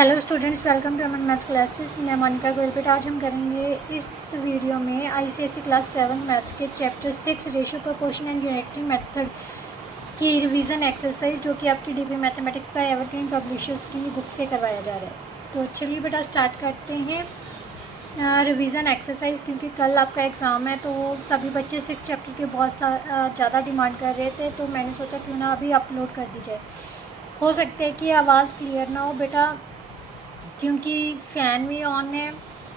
Hello students, welcome to Aman maths classes. मैं मोनिका गोलपेट। आज हम करेंगे इस वीडियो में आईसीएसई क्लास 7 मैथ्स के chapter 6 ratio proportion and unitary method की रिवीजन एक्सरसाइज, जो कि आपकी डीपी मैथमेटिक्स का एवरग्रीन पब्लिशर्स की बुक से करवाया जा रहा है। तो चलिए बेटा स्टार्ट करते हैं रिवीजन एक्सरसाइज, क्योंकि कल आपका एग्ज़ाम है तो सभी बच्चे 6 चैप्टर के बहुत ज़्यादा डिमांड कर रहे थे, तो मैंने सोचा क्यों ना अभी अपलोड कर दी जाए। हो सकता है कि आवाज़ क्लियर ना हो बेटा, क्योंकि फ़ैन भी ऑन है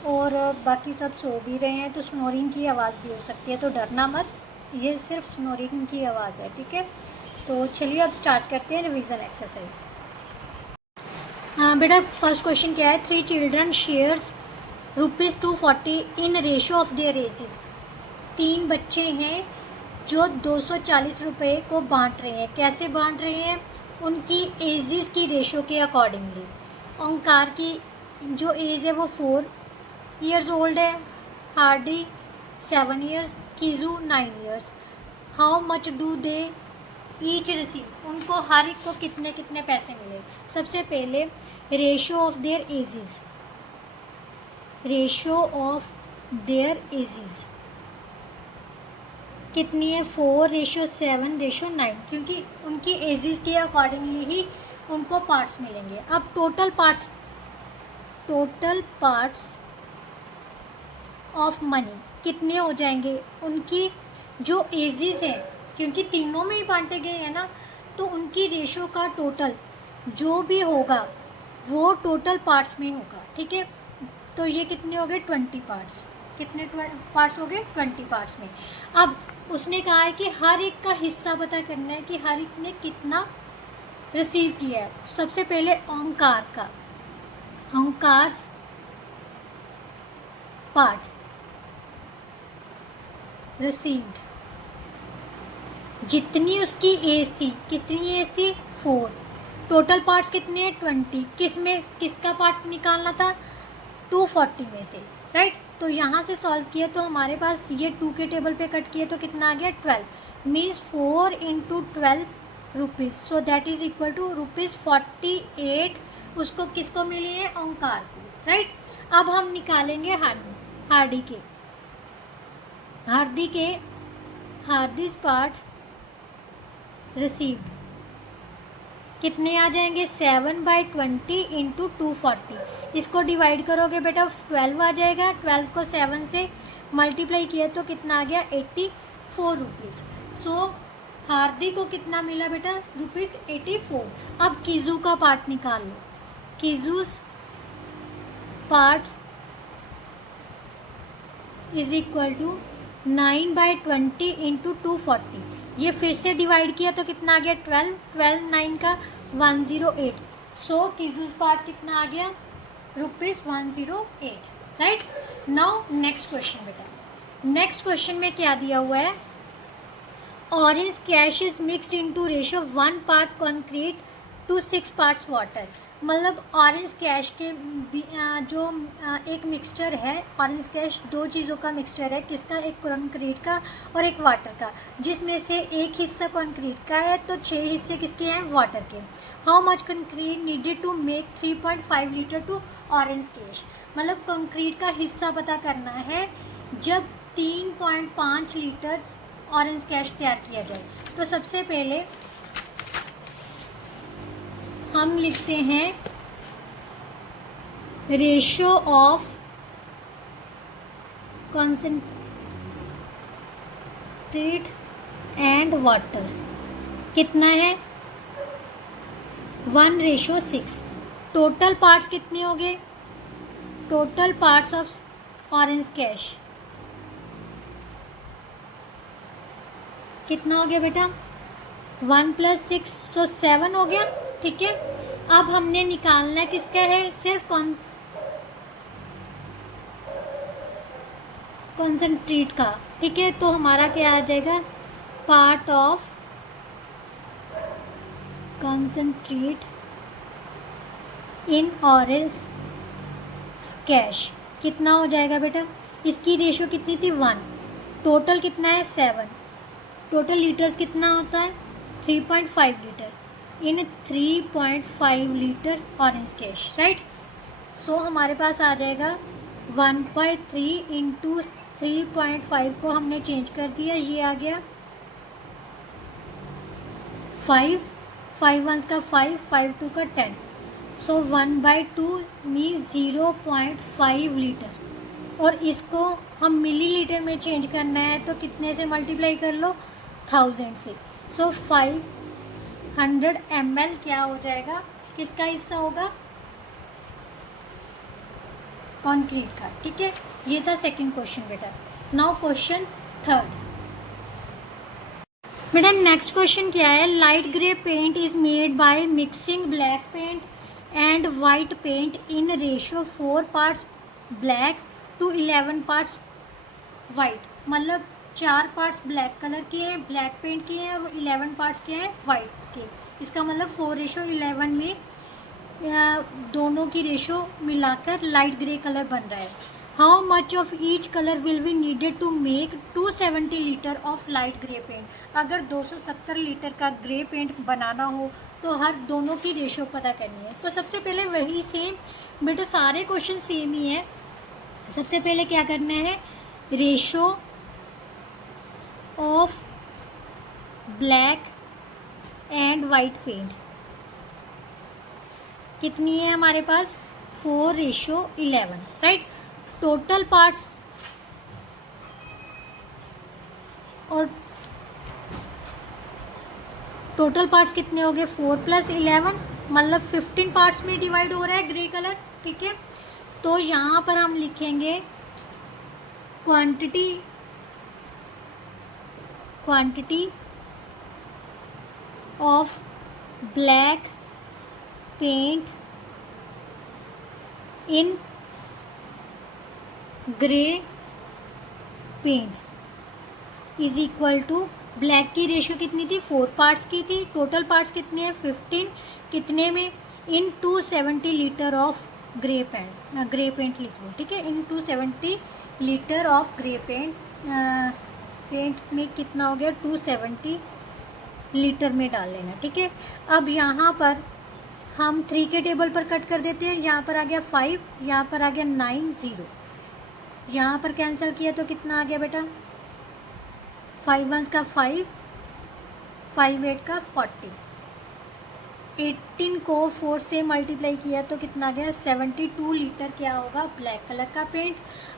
और बाकी सब सो भी रहे हैं, तो स्नोरिंग की आवाज़ भी हो सकती है। तो डरना मत, ये सिर्फ स्नोरिंग की आवाज़ है, ठीक है। तो चलिए अब स्टार्ट करते हैं रिवीजन एक्सरसाइज। हाँ बेटा, फर्स्ट क्वेश्चन क्या है। 3 children shares ₹240 in ratio of their edges. 3 बच्चे हैं जो 240 रुपये को बांट रहे हैं। कैसे बांट रहे हैं? उनकी एजेस की रेशियो के अकॉर्डिंगली। ओंकार की जो एज है वो 4 ईयर्स ओल्ड है, हार्डी 7 ईयर्स, कीजू 9 years. How much do they each receive. उनको हर एक को कितने कितने पैसे मिले। सबसे पहले ratio of their edges, ratio of their edges कितनी है? 4:7:9, क्योंकि उनकी एजेस के अकॉर्डिंगली ही उनको पार्ट्स मिलेंगे। अब टोटल पार्ट्स ऑफ मनी कितने हो जाएंगे? उनकी जो एजेस हैं, क्योंकि तीनों में ही बांटे गए हैं ना, तो उनकी रेशो का टोटल जो भी होगा वो टोटल पार्ट्स में होगा, ठीक है। तो ये कितने हो गए? 20 पार्ट्स। कितने पार्ट्स हो गए? 20 पार्ट्स में। अब उसने कहा है कि हर एक का हिस्सा पता करना है कि हर एक ने कितना रिसीव किया है। सबसे पहले ओंकार का, ओंकार's पार्ट रिसीव्ड, जितनी उसकी एज थी। कितनी एज थी? 4। टोटल पार्ट्स कितने हैं? 20। किसका पार्ट निकालना था? 240 में से, राइट। तो यहाँ से सॉल्व किया तो हमारे पास ये 2 के टेबल पे कट किए तो कितना आ गया? 12। Means 4 × 12 rupees. So that is equal to ₹48। उसको किसको मिली है? ओंकार को, राइट। अब हम निकालेंगे हार्दिस पार्ट रिसीव्ड कितने आ जाएंगे? 7/20 × 240। इसको डिवाइड करोगे बेटा 12 आ जाएगा। 12 को 7 से मल्टीप्लाई किया तो कितना आ गया? 84 रुपीज़। सो हार्दिक को कितना मिला बेटा? ₹84। अब कीजू का पार्ट निकाल लो। कीजूस पार्ट इज इक्वल टू 9/20 × 240। ये फिर से डिवाइड किया तो कितना आ गया? 12 9 का 108। सो कीजूस पार्ट कितना आ गया? ₹108, राइट। नाउ नेक्स्ट क्वेश्चन बेटा। नेक्स्ट क्वेश्चन में क्या दिया हुआ है? Orange squash is mixed into ratio 1 part concentrate to 6 parts water. मतलब ऑरेंज कैश के जो एक मिक्सचर है, ऑरेंज कैश 2 चीज़ों का मिक्सचर है। किसका? एक कॉन्क्रीट का और एक वाटर का, जिसमें से एक हिस्सा कॉन्क्रीट का है तो 6 हिस्से किसके हैं? वाटर के। How much concentrate needed to make 3.5 litre to orange squash. मतलब कॉन्क्रीट का हिस्सा पता करना है जब 3.5 लीटर ऑरेंज कैश तैयार किया जाए। तो सबसे पहले हम लिखते हैं ratio of concentrate and water कितना है? 1:6। टोटल पार्ट्स कितने हो गए? Total parts of orange cash कितना हो गया बेटा? 1 + 6, सो 7 हो गया, ठीक है। अब हमने निकालना किसका है? सिर्फ कॉन्सेंट्रेट का, ठीक है। तो हमारा क्या आ जाएगा? Part of concentrate in orange cash कितना हो जाएगा बेटा? इसकी रेशियो कितनी थी? 1। टोटल कितना है? 7। टोटल लीटर्स कितना होता है? 3.5 लीटर। इन 3.5 लीटर ऑरेंज कैश, राइट। सो हमारे पास आ जाएगा 1/3 इंटू 3.5 को हमने चेंज कर दिया, ये आ गया 5, 5 वंस का 5, 5 टू का 10। सो 1/2 मीन 0.5 लीटर, और इसको हम मिलीलीटर में चेंज करना है तो कितने से मल्टीप्लाई कर लो, 1000 से। सो 500 ml क्या हो जाएगा, किसका हिस्सा होगा, कॉन्क्रीट का, ठीक है। ये था सेकंड क्वेश्चन बेटा। नाउ क्वेश्चन थर्ड बेटा। नेक्स्ट क्वेश्चन क्या है, light grey paint is made by mixing black paint and white paint in ratio 4 parts black to 11 parts white. मतलब 4 पार्ट्स ब्लैक कलर के हैं, ब्लैक पेंट के हैं, और 11 पार्ट्स के हैं वाइट के। इसका मतलब 4:11 में दोनों की रेशो मिलाकर लाइट ग्रे कलर बन रहा है। How much of each colour will be needed to make 270 litre of light grey paint. अगर 270 लीटर का ग्रे पेंट बनाना हो तो हर दोनों की रेशो पता करनी है। तो सबसे पहले वही सेम बेटा, सारे क्वेश्चन सेम ही है। सबसे पहले क्या करना है, ratio of black and white paint कितनी है हमारे पास, 4:11, राइट। टोटल पार्ट्स और टोटल पार्ट्स कितने हो गए, 4 + 11, मतलब 15 पार्ट्स में डिवाइड हो रहा है ग्रे कलर, ठीक है। तो यहाँ पर हम लिखेंगे quantity of black paint in grey paint is equal to, black की रेशियो कितनी थी, 4 पार्ट्स की थी, टोटल पार्ट्स कितने हैं 15, कितने में, इन 270 लीटर ऑफ ग्रे पेंट लिख लो, ठीक है। इन 270 लीटर ऑफ ग्रे पेंट में कितना हो गया, 270 लीटर में डाल लेना, ठीक है। अब यहाँ पर हम 3 के टेबल पर कट कर देते हैं। यहाँ पर आ गया 5, यहाँ पर आ गया 9, 0, यहाँ पर कैंसिल किया तो कितना आ गया बेटा, 5 वंस का 5, 5 8 का 40, 18 को 4 से मल्टीप्लाई किया तो कितना आ गया, 72 लीटर क्या होगा, ब्लैक कलर का पेंट।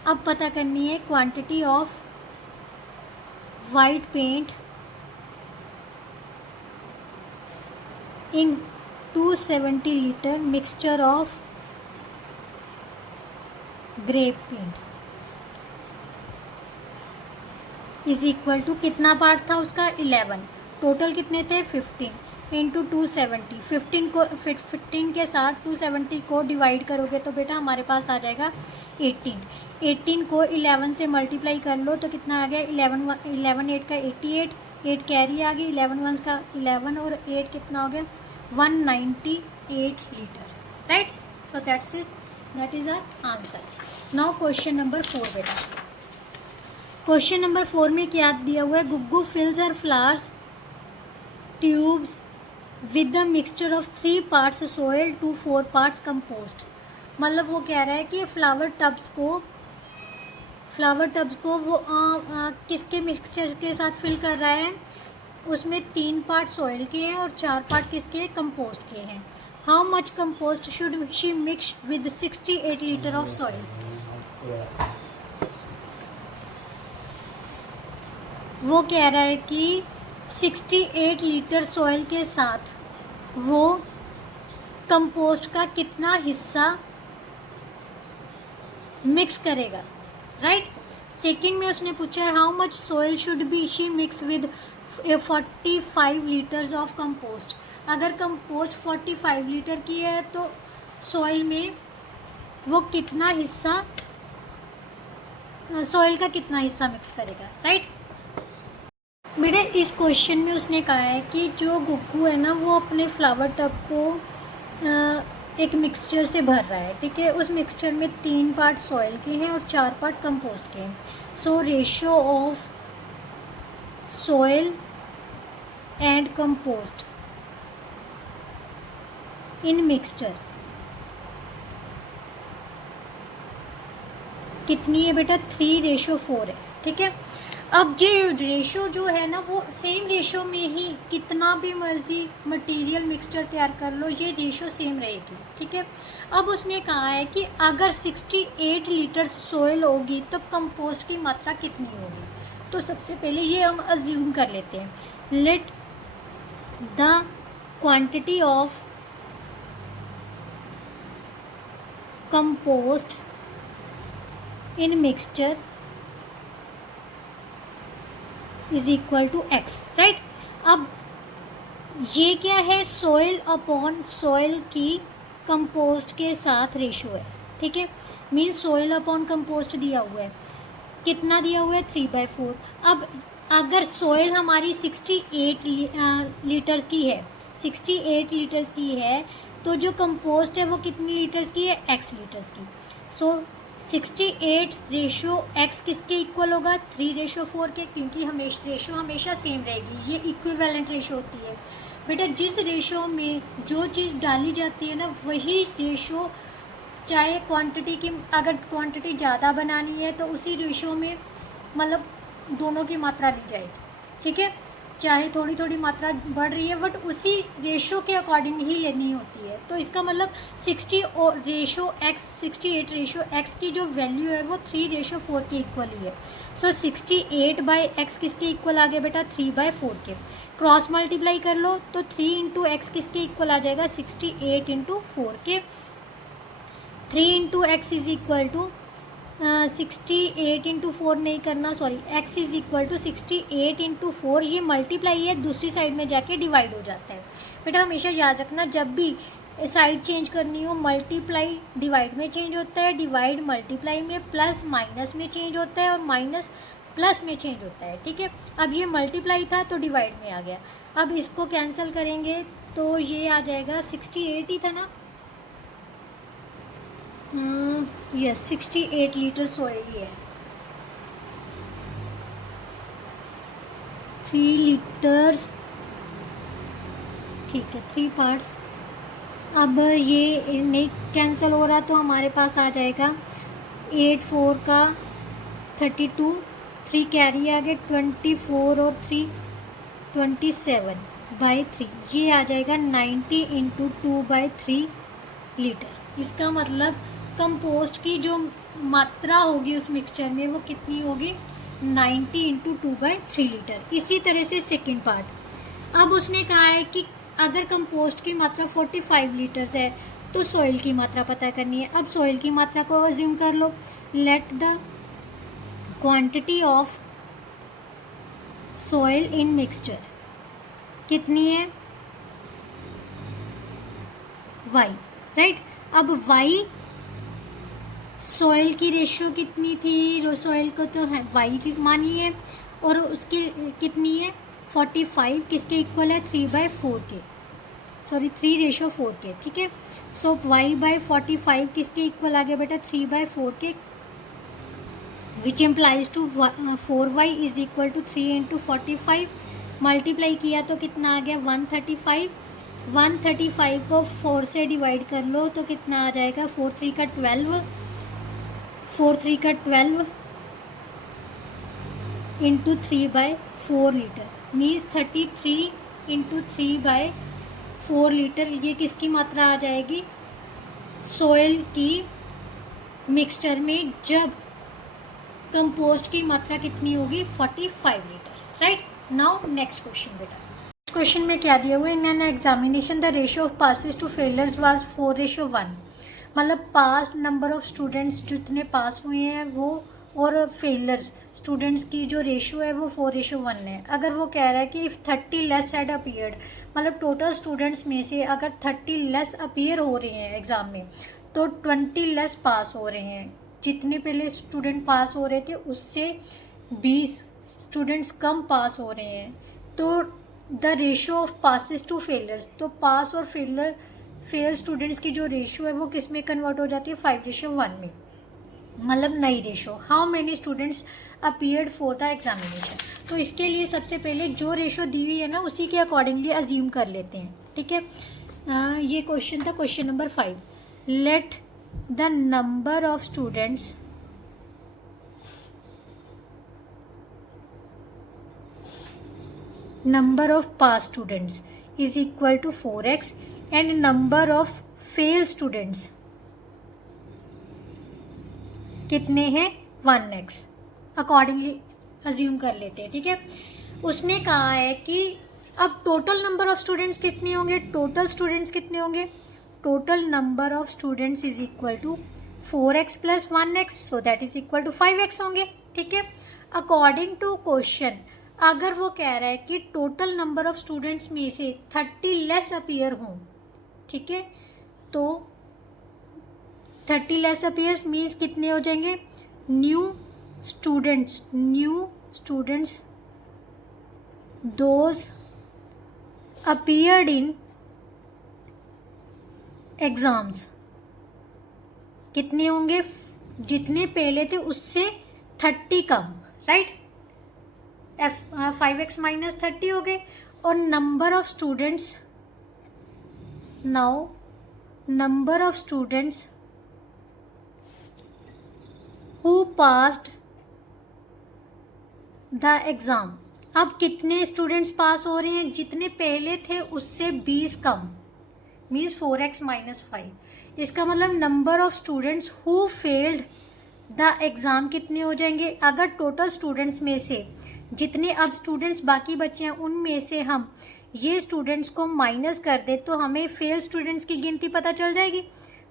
अब पता करनी है quantity of white paint in 270 litre mixture of grey paint is equal to, कितना पार्ट था उसका, 11, टोटल कितने थे 15 इंटू 270। 15 के साथ 270 को डिवाइड करोगे तो बेटा हमारे पास आ जाएगा 18। 18 को 11 से मल्टीप्लाई कर लो तो कितना आ गया, 11 8 का 88, 8 कैरी आ गई, 11 वंस का 11 और 8 कितना हो गया, 198 litre, right. So that is our answer. Now question number 4 बेटा। क्वेश्चन नंबर 4 में क्या दिया हुआ है, गुग्गू fills her flowers tubes with the mixture of 3 parts soil to 4 parts compost. मतलब वो कह रहा है कि फ्लावर टब्स को वो किसके मिक्सचर के साथ फिल कर रहा है, उसमें 3 पार्ट सॉइल के हैं और 4 पार्ट किसके, कंपोस्ट के हैं। How much compost should she mix with 68 litre of soils. वो कह रहा है कि 68 लीटर सॉइल के साथ वो कंपोस्ट का कितना हिस्सा मिक्स करेगा, राइट। सेकंड में उसने पूछा है how much soil should be she mix with 45 litres of compost. अगर कंपोस्ट 45 लीटर की है तो सॉइल में वो कितना हिस्सा, सॉइल का कितना हिस्सा मिक्स करेगा, राइट। बेटे इस क्वेश्चन में उसने कहा है कि जो गुग्गू है ना वो अपने फ्लावर टब को एक मिक्सचर से भर रहा है, ठीक है। उस मिक्सचर में 3 पार्ट सॉइल के हैं और 4 पार्ट कंपोस्ट के हैं। So ratio of soil and compost in mixture कितनी है बेटा? 3:4 है। ठीक है, अब ये रेशो जो है ना वो सेम रेशो में ही कितना भी मर्जी मटेरियल मिक्सचर तैयार कर लो, ये रेशो सेम रहेगी। ठीक है, अब उसने कहा है कि अगर 68 लीटर सोयल होगी तो कंपोस्ट की मात्रा कितनी होगी। तो सबसे पहले ये हम अज्यूम कर लेते हैं, let the quantity of compost in mixture is equal to x, right. अब ये क्या है? सोयल अपॉन सोयल की कंपोस्ट के साथ रेशो है। ठीक है, मीन्स सोयल अपॉन कंपोस्ट दिया हुआ है, कितना दिया हुआ है? 3/4। अब अगर सोयल हमारी 68 लीटर्स की है, 68 लीटर्स की है, तो जो कंपोस्ट है वो कितनी लीटर्स की है? x लीटर्स की। सो 68 रेशो x किसके इक्वल होगा? 3:4 के, क्योंकि रेशो हमेशा सेम रहेगी, ये इक्विवेलेंट रेशो होती है। बेटा जिस रेशो में जो चीज़ डाली जाती है ना वही रेशो, चाहे क्वांटिटी की, अगर क्वांटिटी ज़्यादा बनानी है तो उसी रेशो में मतलब दोनों की मात्रा ली जाएगी। ठीक है, चाहे थोड़ी थोड़ी मात्रा बढ़ रही है बट उसी रेशो के अकॉर्डिंग ही लेनी होती है। तो इसका मतलब 68 रेशो x की जो वैल्यू है वो 3:4 के इक्वल ही है। सो 68/x किसके इक्वल आ गया बेटा? 3/4 के। क्रॉस मल्टीप्लाई कर लो तो 3 × x किसके इक्वल आ जाएगा? 68 × 4 के। 3 × x इज इक्वल टू 68 × 4 नहीं करना, sorry, x is equal to 68 × 4, ये मल्टीप्लाई है, दूसरी साइड में जाके डिवाइड हो जाता है। बेटा हमेशा याद रखना, जब भी साइड चेंज करनी हो, मल्टीप्लाई डिवाइड में चेंज होता है, डिवाइड मल्टीप्लाई में, प्लस माइनस में चेंज होता है और माइनस प्लस में चेंज होता है। ठीक है, अब ये मल्टीप्लाई था तो डिवाइड में आ गया। अब इसको कैंसिल करेंगे तो ये आ जाएगा, 68 ही था ना, यस 68 लीटर सोयल ही है, 3 लीटर्स। ठीक है, 3 पार्ट्स। अब ये नहीं कैंसिल हो रहा तो हमारे पास आ जाएगा 8 4 का 32, 3 कैरी आ गए, 24 और 3 27/3, ये आ जाएगा 90 × 2/3 लीटर। इसका मतलब कंपोस्ट की जो मात्रा होगी उस मिक्सचर में वो कितनी होगी? 90 × 2/3 लीटर। इसी तरह से सेकंड पार्ट, अब उसने कहा है कि अगर कंपोस्ट की मात्रा 45 लीटर्स है तो सॉइल की मात्रा पता करनी है। अब सॉइल की मात्रा को अज्यूम कर लो, let the quantity of soil in mixture कितनी है? y, right. अब y सॉइल की रेशियो कितनी थी? सॉइल को तो है y मानिए, और उसकी कितनी है? 45, किसके इक्वल है? 3/4 के, सॉरी 3:4 के। ठीक है, सो y/45 किसके इक्वल आ गया बेटा? 3/4 के, which implies to 4y is equal to 3 × 45। Multiply किया तो कितना आ गया? 135। 135 को 4 से डिवाइड कर लो तो कितना आ जाएगा? 4 3 का 12, 4 3 का 12 × 3/4 लीटर, मीन्स 33 × 3/4 लीटर। ये किसकी मात्रा आ जाएगी? सोयल की मिक्सचर में, जब कंपोस्ट की मात्रा कितनी होगी? 45 litre, right. Now next question बेटा, क्वेश्चन में क्या दिया हुआ है? In an examination the ratio of passes to failures was 4:1, मतलब पास नंबर ऑफ स्टूडेंट्स जितने पास हुए हैं वो और फेलियर्स स्टूडेंट्स की जो रेशियो है वो 4:1 है। अगर वो कह रहा है कि इफ़ 30 लेस हैड अपीयर्ड, मतलब टोटल स्टूडेंट्स में से अगर 30 लेस अपीयर हो रहे हैं एग्ज़ाम में तो 20 लेस पास हो रहे हैं। जितने पहले स्टूडेंट पास हो रहे थे उससे 20 स्टूडेंट्स कम पास हो रहे हैं। तो the ratio of passes to failures, तो पास और फेल स्टूडेंट्स की जो रेशियो है वो किस में कन्वर्ट हो जाती है? 5:1 में, मतलब नई ratio. How many students appeared for the examination. तो इसके लिए सबसे पहले जो रेशो दी हुई है ना उसी के अकॉर्डिंगली अज्यूम कर लेते हैं। ठीक है, ये क्वेश्चन था question number 5. Let the number of students number of pass students is equal to 4x and number of fail students कितने हैं 1x. अकॉर्डिंगली अज्यूम कर लेते हैं. ठीक है, उसने कहा है कि अब टोटल नंबर ऑफ स्टूडेंट्स कितने होंगे, टोटल स्टूडेंट्स कितने होंगे, total number of students is equal to 4x plus 1x, so that is equal to 5x होंगे. ठीक है, अकॉर्डिंग टू क्वेश्चन अगर वो कह रहा है कि टोटल नंबर ऑफ स्टूडेंट्स में से 30 लेस अपीयर हों, ठीक है, तो 30 लेस अपीयर्स मीन्स कितने हो जाएंगे, new students those appeared in exams कितने होंगे, जितने पहले थे उससे 30 कम, राइट. 5x माइनस 30 हो गए. और number of students, now number of students who passed the exam. अब कितने स्टूडेंट्स पास हो रहे हैं, जितने पहले थे उससे 20 कम, मीन्स 4x माइनस 5. इसका मतलब number of students who failed the exam कितने हो जाएंगे. अगर टोटल स्टूडेंट्स में से जितने अब स्टूडेंट्स बाकी बचे हैं उनमें से हम ये स्टूडेंट्स को माइनस कर दे तो हमें फेल स्टूडेंट्स की गिनती पता चल जाएगी.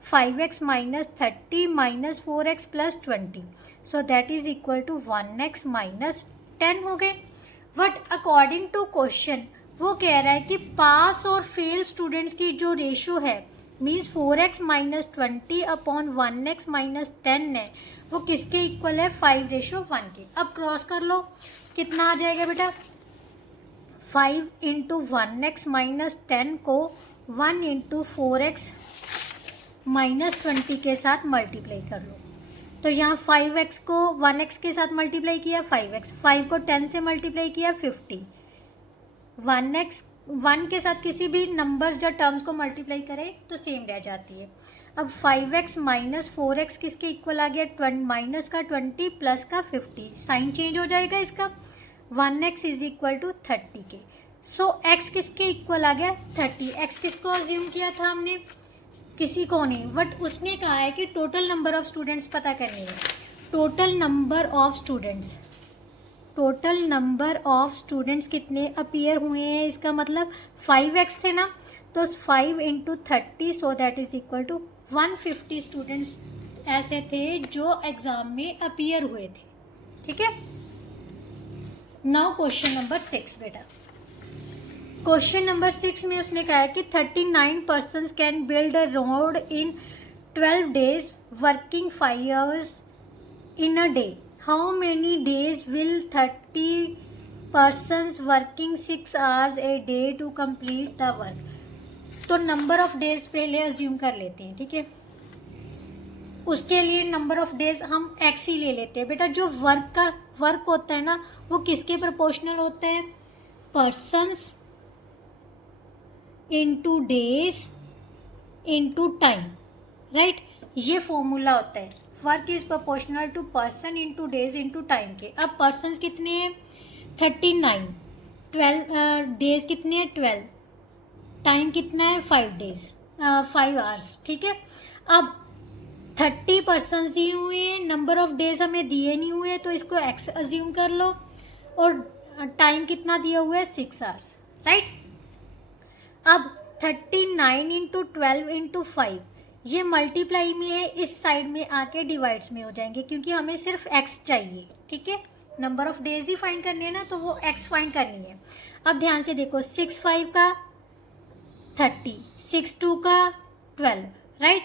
5x minus 30 minus 4x plus 20, so that is equal to 1x minus 10 हो गए. बट अकॉर्डिंग टू क्वेश्चन वो कह रहा है कि पास और फेल स्टूडेंट्स की जो रेशो है means 4x minus 20 upon 1x minus 10 है, वो किसके इक्वल है, 5:1 के. अब क्रॉस कर लो, कितना आ जाएगा बेटा, 5 इंटू 1x माइनस 10 को 1 इंटू 4x माइनस 20 के साथ मल्टीप्लाई कर लो. तो यहाँ 5x को 1x के साथ मल्टीप्लाई किया 5x, 5 को 10 से मल्टीप्लाई किया 50, 1x 1 के साथ किसी भी नंबर्स या टर्म्स को मल्टीप्लाई करें तो सेम रह जाती है. अब 5x माइनस 4x किसके इक्वल आ गया, माइनस का 20 प्लस का 50, साइन चेंज हो जाएगा इसका. 1x इज इक्वल टू 30 के. सो x किसके इक्वल आ गया 30. x किसको अज्यूम किया था हमने, किसी को नहीं, बट उसने कहा है कि टोटल नंबर ऑफ स्टूडेंट्स पता करनी है. टोटल नंबर ऑफ स्टूडेंट्स कितने अपीयर हुए हैं, इसका मतलब 5x थे ना, तो 5 into 30, so that is equal to 150 students ऐसे थे जो एग्ज़ाम में अपीयर हुए थे. ठीक है, नाउ क्वेश्चन नंबर 6 बेटा. क्वेश्चन नंबर 6 में उसने कहा है कि 39 persons can build a road in 12 days working 5 hours in a day. How many days will 30 persons working 6 hours a day to complete the work. तो नंबर ऑफ डेज पहले assume कर लेते हैं. ठीक है, उसके लिए नंबर ऑफ डेज हम x ही ले लेते हैं बेटा. जो वर्क होता है ना वो किसके प्रोपोर्शनल होता है, persons into days into time, right. ये फॉर्मूला होता है, work is proportional to person into days into time के. अब पर्सन्स कितने हैं 39, 12 डेज कितने हैं 12, टाइम कितना है 5 hours. ठीक है, अब 30 पर्सन दिए हुए हैं, नंबर ऑफ डेज हमें दिए नहीं हुए, तो इसको x अज्यूम कर लो, और टाइम कितना दिया हुआ है 6 hours, राइट. अब 39 इंटू 12 इंटू 5 ये मल्टीप्लाई में है, इस साइड में आके डिवाइड्स में हो जाएंगे क्योंकि हमें सिर्फ x चाहिए. ठीक है, number of days he find करनी है ना, तो वो x फाइंड करनी है. अब ध्यान से देखो, 6 5 का 30, 6 2 का 12, राइट.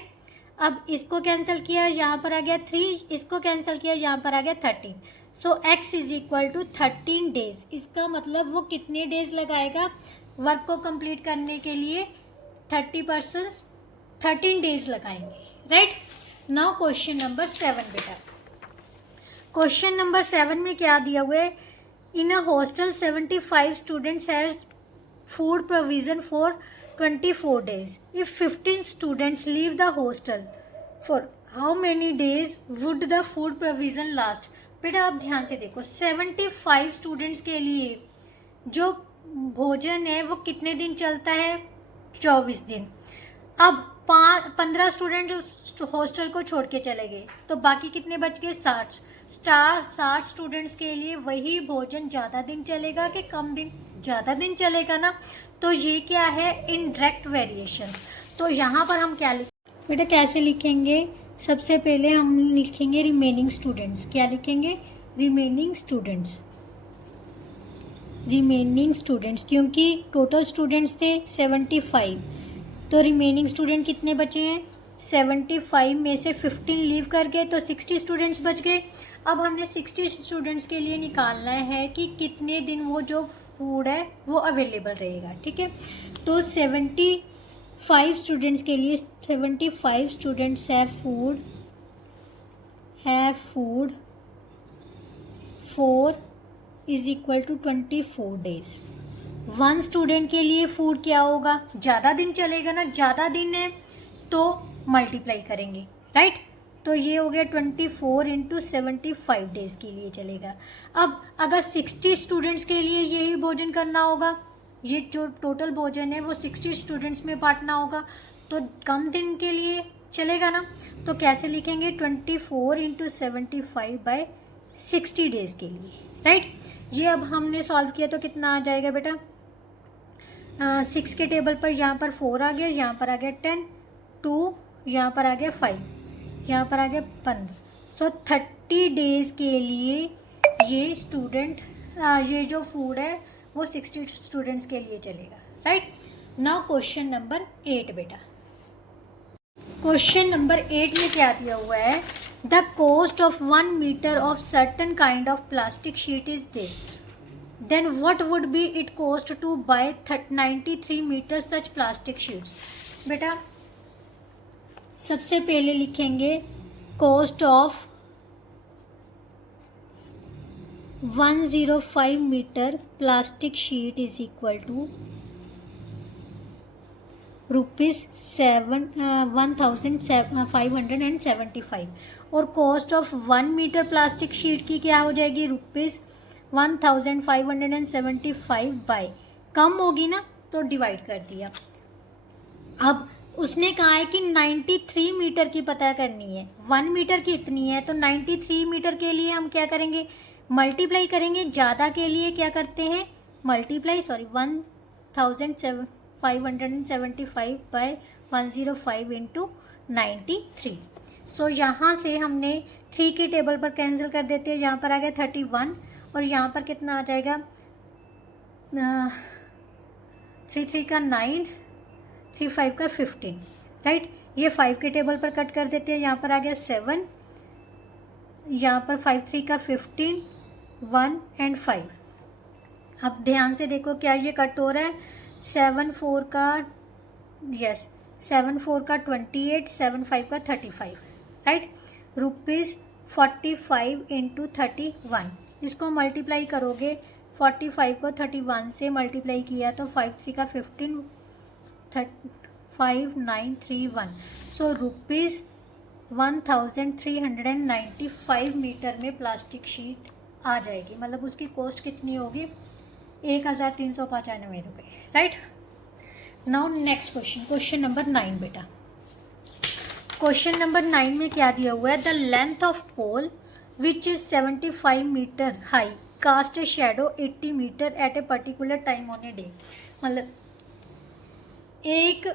अब इसको कैंसिल किया, यहाँ पर आ गया 3, इसको कैंसिल किया, यहाँ पर आ गया 13. So x is equal to 13 days. इसका मतलब वो कितने डेज लगाएगा वर्क को कंप्लीट करने के लिए, 30 पर्सन्स 13 डेज लगाएंगे, राइट. नाउ क्वेश्चन नंबर 7 बेटा. क्वेश्चन नंबर 7 में क्या दिया हुआ है, in a hostel 75 students has food provision for 24 days. If 15 students leave the hostel, for how many days would the food provision last? बेटा आप ध्यान से देखो, 75 स्टूडेंट्स के लिए जो भोजन है वो कितने दिन चलता है? 24 दिन। अब 15 स्टूडेंट हॉस्टल को छोड़ के चले गए तो बाकी कितने बच गए? 60 स्टूडेंट्स के लिए वही भोजन ज़्यादा दिन चलेगा कि कम दिन? ज़्यादा दिन चलेगा ना। तो ये क्या है? Indirect variations. तो यहाँ पर हम क्या लिखेंगे बेटा? कैसे लिखेंगे? सबसे पहले हम लिखेंगे रिमेनिंग स्टूडेंट्स। क्या लिखेंगे? रिमेनिंग स्टूडेंट्स, क्योंकि टोटल स्टूडेंट्स थे 75, तो रिमेनिंग स्टूडेंट कितने बचे हैं? 75 में से 15 लीव कर गए तो 60 स्टूडेंट्स बच गए। अब हमने 60 स्टूडेंट्स के लिए निकालना है कि कितने दिन वो जो फूड है वो अवेलेबल रहेगा। ठीक है, तो 75 स्टूडेंट्स के लिए 75 students have food 4 is equal to 24 days. 1 student के लिए फूड क्या होगा? ज़्यादा दिन चलेगा ना, ज़्यादा दिन है तो मल्टीप्लाई करेंगे, राइट। तो ये हो गया 24 इंटू 75 डेज के लिए चलेगा। अब अगर 60 स्टूडेंट्स के लिए यही भोजन करना होगा, ये जो टोटल भोजन है वो 60 स्टूडेंट्स में बांटना होगा, तो कम दिन के लिए चलेगा ना। तो कैसे लिखेंगे? 24 इंटू 75 बाय 60 डेज के लिए, राइट। ये अब हमने सॉल्व किया तो कितना आ जाएगा बेटा? 6 के टेबल पर यहाँ पर 4 आ गया, यहाँ पर आ गया 10, 2 यहाँ पर आ गया 5, यहाँ पर आ गया 15। सो 30 डेज के लिए ये स्टूडेंट ये जो फूड है वो 60 स्टूडेंट्स के लिए चलेगा, राइट। नाउ क्वेश्चन नंबर 8 बेटा। क्वेश्चन नंबर 8 में क्या दिया हुआ है? The cost of 1 metre of certain kind of plastic sheet is this, then what would be it cost to buy 93 metre such plastic sheets. बेटा सबसे पहले लिखेंगे cost of 105 metre plastic sheet is equal to ₹1575 और cost of 1 metre plastic sheet की क्या हो जाएगी? ₹1575 bye, कम होगी ना तो डिवाइड कर दिया। अब उसने कहा है कि 93 मीटर की पता करनी है, 1 मीटर की इतनी है, तो 93 मीटर के लिए हम क्या करेंगे? मल्टीप्लाई करेंगे। ज़्यादा के लिए क्या करते हैं? Multiply 1575 bye 105 into 93। सो यहाँ से हमने 3 के टेबल पर कैंसिल कर देते हैं, यहाँ पर आ गया 31 और यहाँ पर कितना आ जाएगा? 3 का 9, 3 5 का 15, राइट। ये 5 के टेबल पर कट कर देते हैं, यहाँ पर आ गया 7, यहाँ पर 5 3 का 15, 1 एंड 5। अब ध्यान से देखो क्या ये कट हो रहा है? 7 4 का 28, 7 5 का 35, राइट। ₹45 इंटू 31, इसको मल्टीप्लाई करोगे, 45 को 31 से मल्टीप्लाई किया तो 5 3 का 15, 5931। सो ₹1395 मीटर में प्लास्टिक शीट आ जाएगी। मतलब उसकी कॉस्ट कितनी होगी? 1395 रुपये, right. Now next question, question number 9 बेटा। क्वेश्चन नंबर 9 में क्या दिया हुआ है? The length of pole which is 75 metre high cast a shadow 80 metre at a particular time on a day. मतलब एक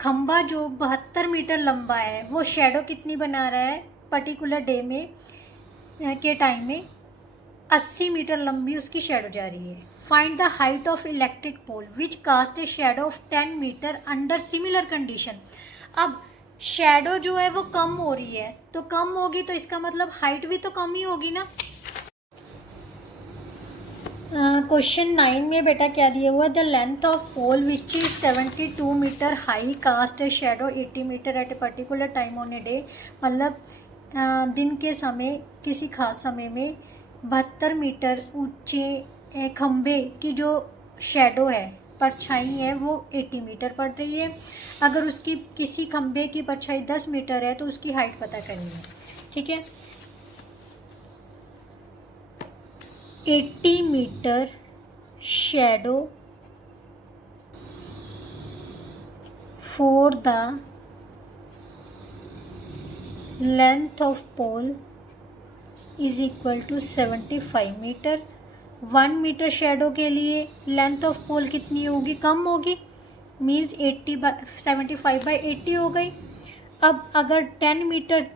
खंबा जो 72 मीटर लंबा है वो शेडो कितनी बना रहा है पर्टिकुलर डे में के टाइम में? 80 मीटर लंबी उसकी शेडो जा रही है। Find the height of electric pole which cast a shadow of 10 metre under similar condition. अब शेडो जो है वो कम हो रही है, तो कम होगी तो इसका मतलब हाइट भी तो कम ही होगी ना। क्वेश्चन 9 में बेटा क्या दिया हुआ? The length of pole which is 72 metre high cast a shadow 80 metre at a particular time on a day. मतलब दिन के समय किसी खास समय में 72 मीटर ऊंचे खंबे की जो शेडो है परछाई है वो 80 मीटर पड़ रही है। अगर उसकी किसी खंबे की परछाई 10 मीटर है तो उसकी हाइट पता करनी है। ठीक है, 80 metre shadow for the length of pole is equal to 75 metre. 1 metre shadow के लिए लेंथ ऑफ पोल कितनी होगी, कम होगी, मीन्स 75/80 हो गई। अब अगर 10 मीटर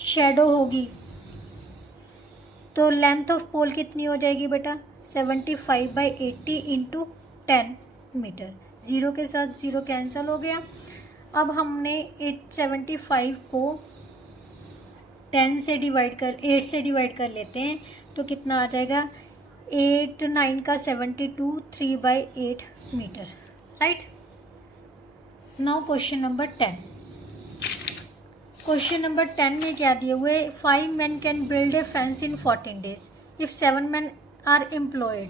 शेडो होगी तो लेंथ ऑफ पोल कितनी हो जाएगी बेटा, 75/80 इंटू 10 मीटर। ज़ीरो के साथ ज़ीरो कैंसिल हो गया। अब हमने 75 को 8 से डिवाइड कर लेते हैं तो कितना आ जाएगा, 8 9 का 72, 3/8 metre. Right. Now question number 10। Question number 10 में क्या दिए हुए, 5 men can build a fence in 14 days if 7 men are employed.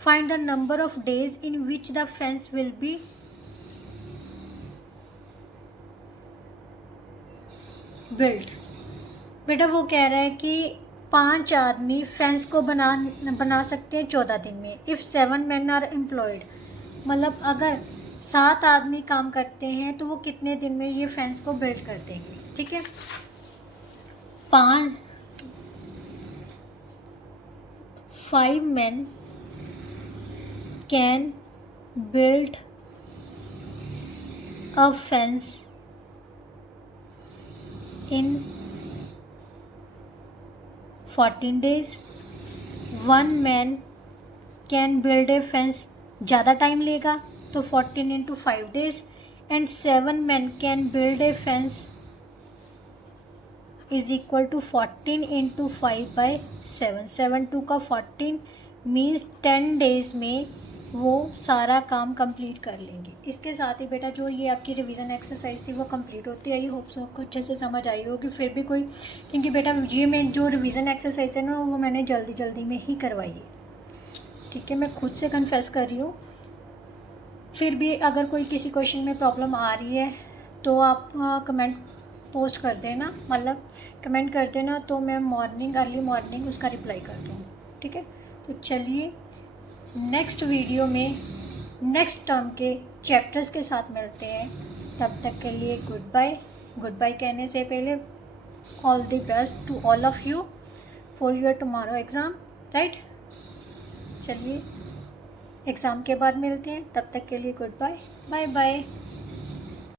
Find the number of days in which the fence will be build. बेटा वो कह रहा है कि 5 आदमी फेंस को बना सकते हैं 14 दिन में। इफ़ 7 men आर एम्प्लॉयड, मतलब अगर 7 आदमी काम करते हैं तो वो कितने दिन में ये फेंस को बिल्ड कर देंगे। ठीक है, 5 men can build a fence in 14 days। 1 man can build a fence, ज़्यादा टाइम लेगा तो 14 into 5 days। And 7 men can build a fence is equal to 14 into 5/7। 7 2 का 14 मीन्स 10 days में वो सारा काम कंप्लीट कर लेंगे। इसके साथ ही बेटा जो ये आपकी रिवीजन एक्सरसाइज थी वो कंप्लीट होती आई। होप सो आपको अच्छे से समझ आई होगी। फिर भी कोई, क्योंकि बेटा ये मैं जो रिवीजन एक्सरसाइज है ना वो मैंने जल्दी में ही करवाई है। ठीक है, मैं खुद से कन्फेस कर रही हूँ। फिर भी अगर कोई किसी क्वेश्चन में प्रॉब्लम आ रही है तो आप कमेंट पोस्ट कर देना, मतलब कमेंट कर देना, तो मैं अर्ली मॉर्निंग उसका रिप्लाई कर दूँ। ठीक है, तो चलिए नेक्स्ट वीडियो में नेक्स्ट टर्म के चैप्टर्स के साथ मिलते हैं। तब तक के लिए गुड बाय। गुड बाय कहने से पहले all the best to all of you for your tomorrow exam. Right, चलिए एग्ज़ाम के बाद मिलते हैं। तब तक के लिए गुड बाय, बाय बाय।